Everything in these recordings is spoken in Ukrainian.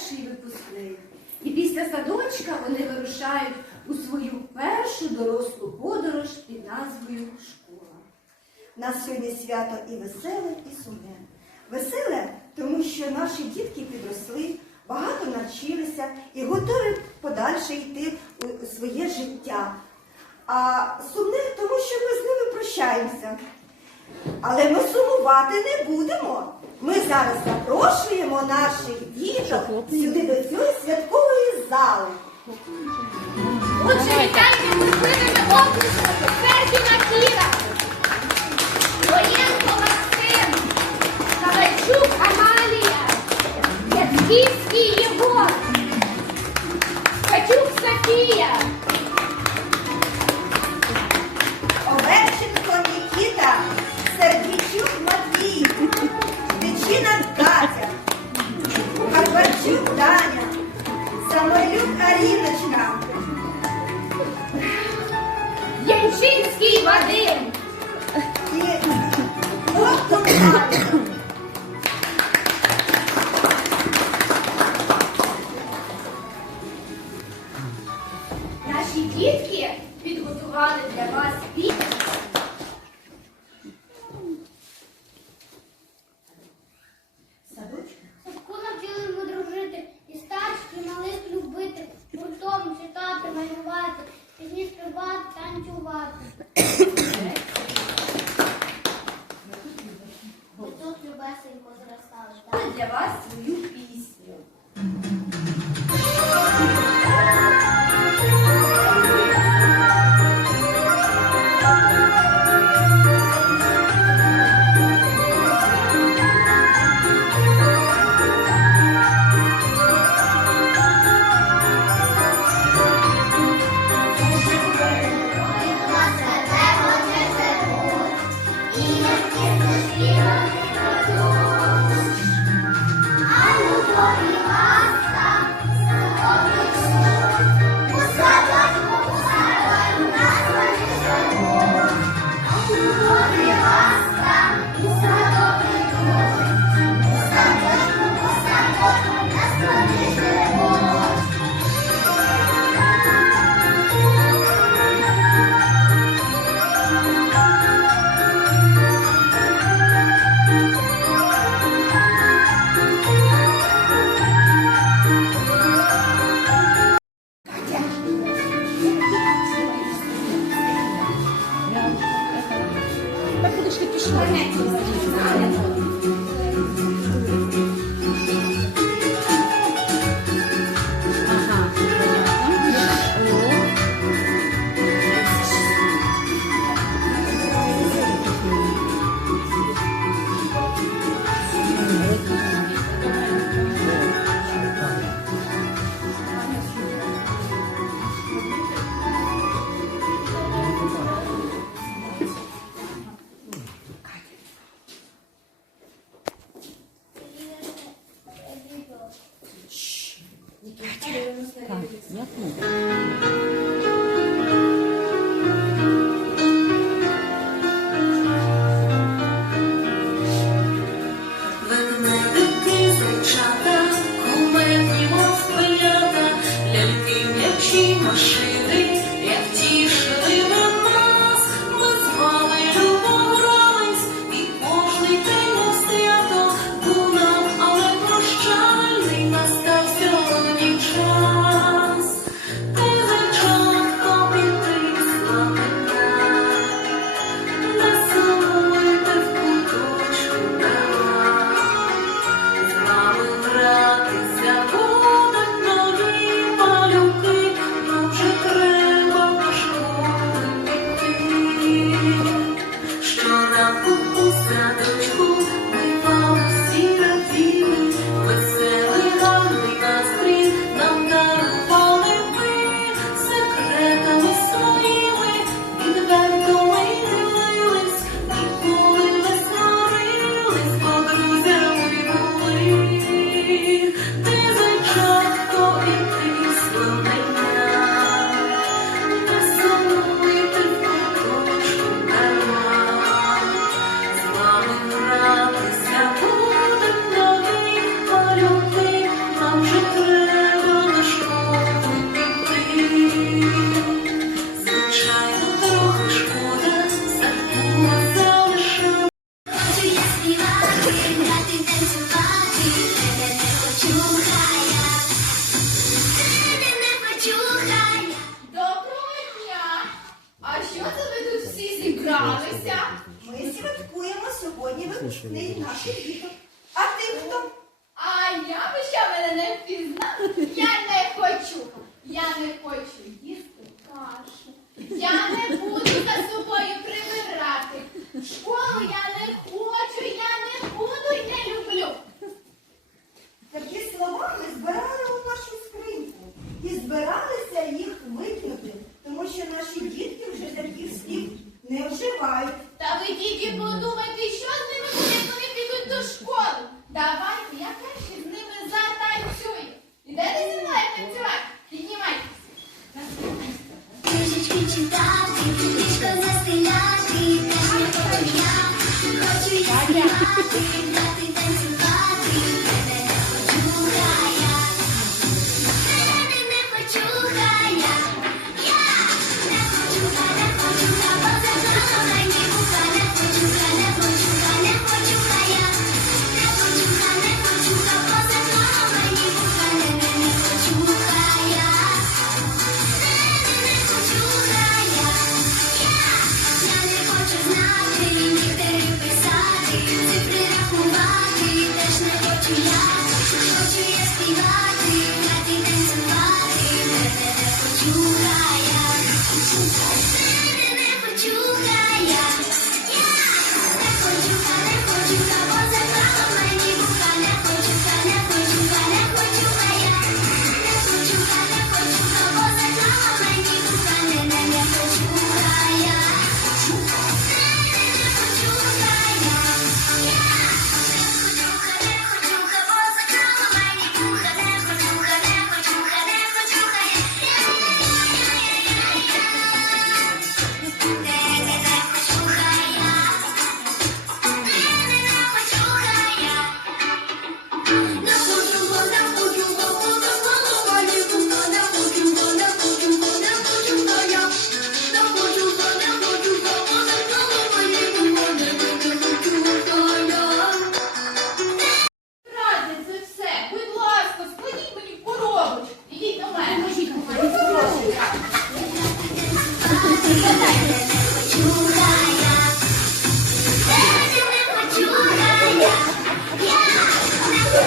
перший випускний. І після садочка вони вирушають у свою першу дорослу подорож під назвою школа. У нас сьогодні свято і веселе, і сумне. Веселе, тому що наші дітки підросли, багато навчилися і готові подальше йти у своє життя. А сумне, тому що ми з ними прощаємося. Але ми сумувати не будемо. Ми зараз запрошуємо наших діток сюди до цієї святкової зали. Отже, вітайте бурхливими оплесками Фердіна Yeah. Для вас свою すいません。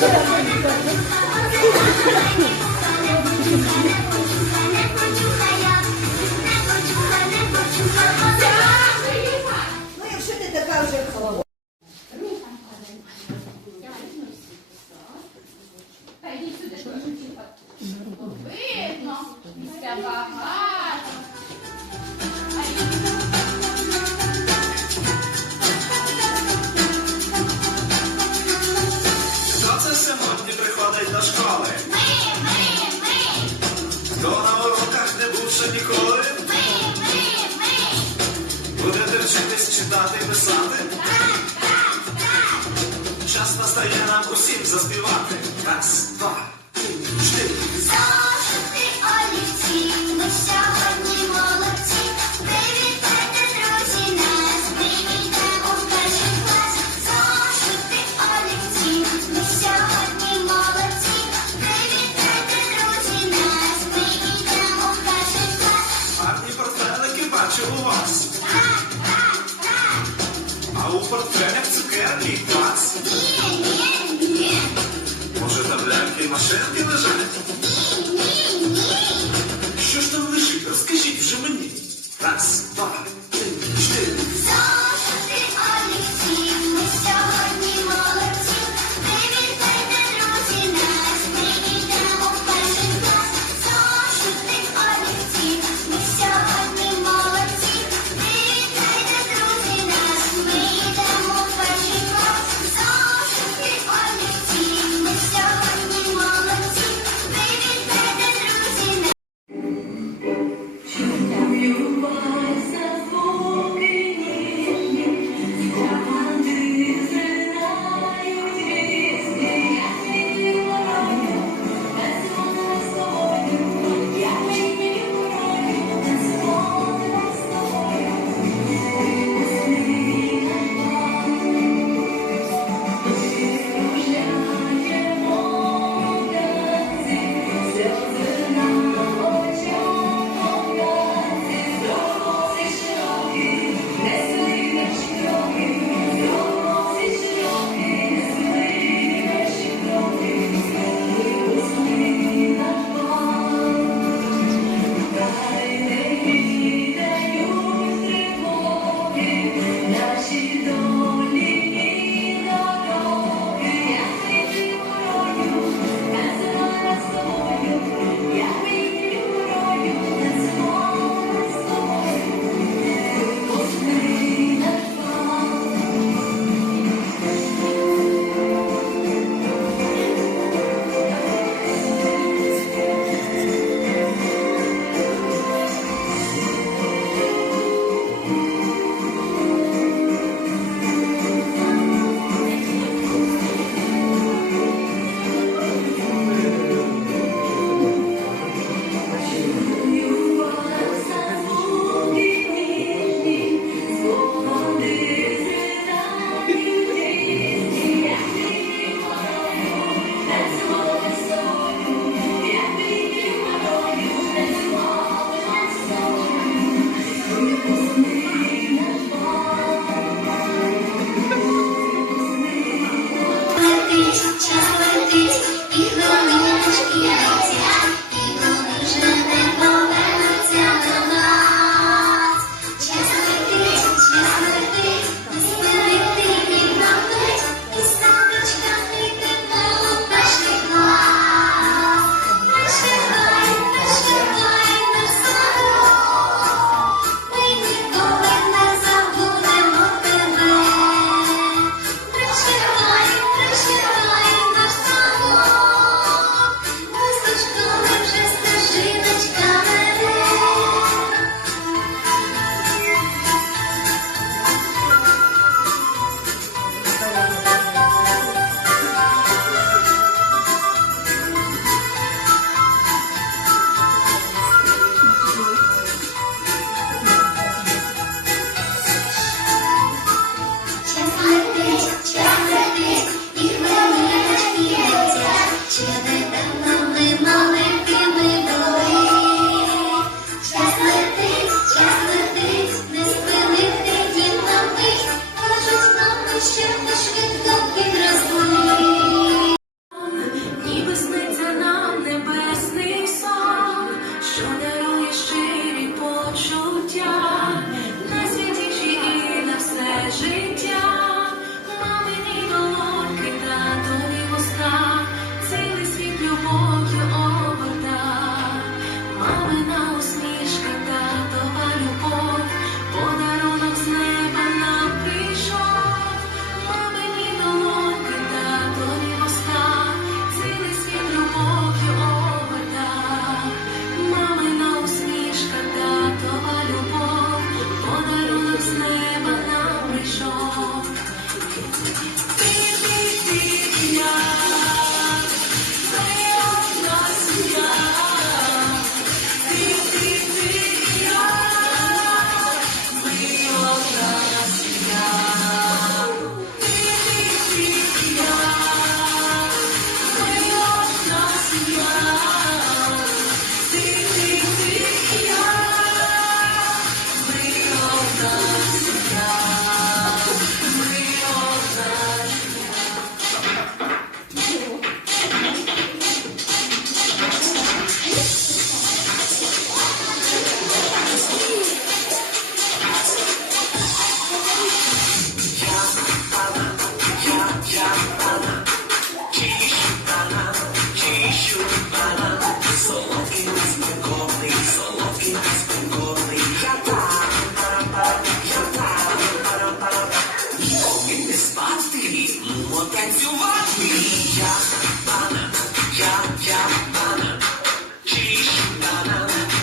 这样子，这样子。читати і писати. Час настає нам усім заспівати. Раз, два, три. Зошити. Привітайте, друзі, нас, привійте у перший клас. Зошити олівці, ми молодці. Привітайте, друзі, нас, привійте у клас. Бачу у вас. А у портфелях цукерки клас. Може там лямки і машинки лежать? Що ж там лежить? Розкажіть вже мені. Раз.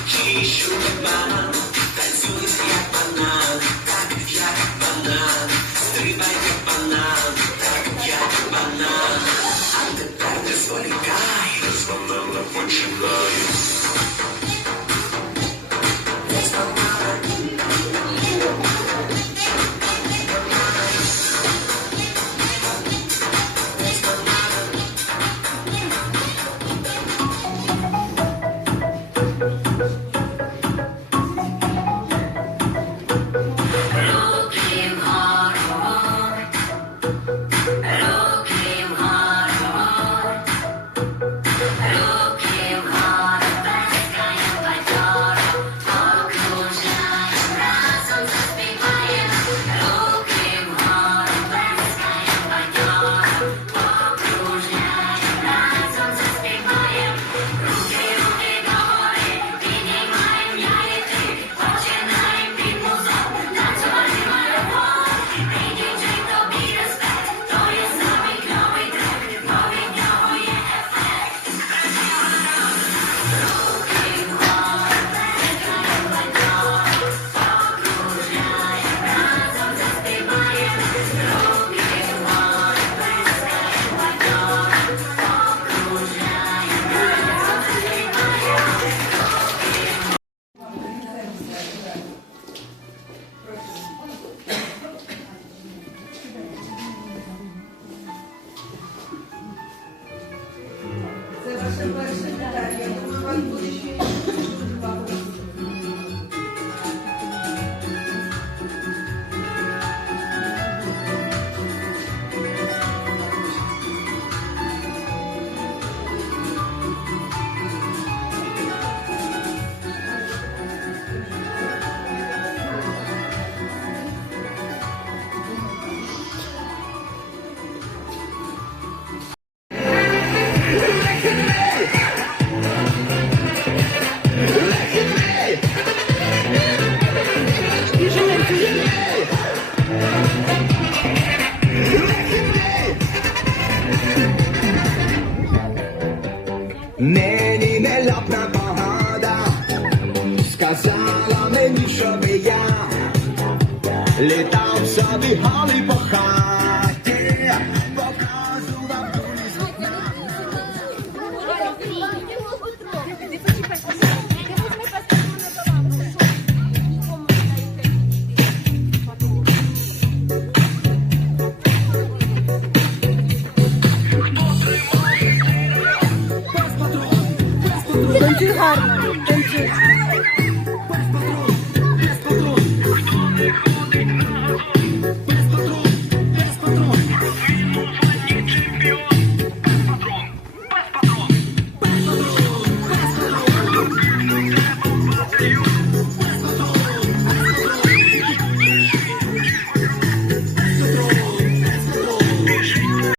Que he should mama, that's Це ваше перше питання. Я думаю, у вас буде ще. 厉害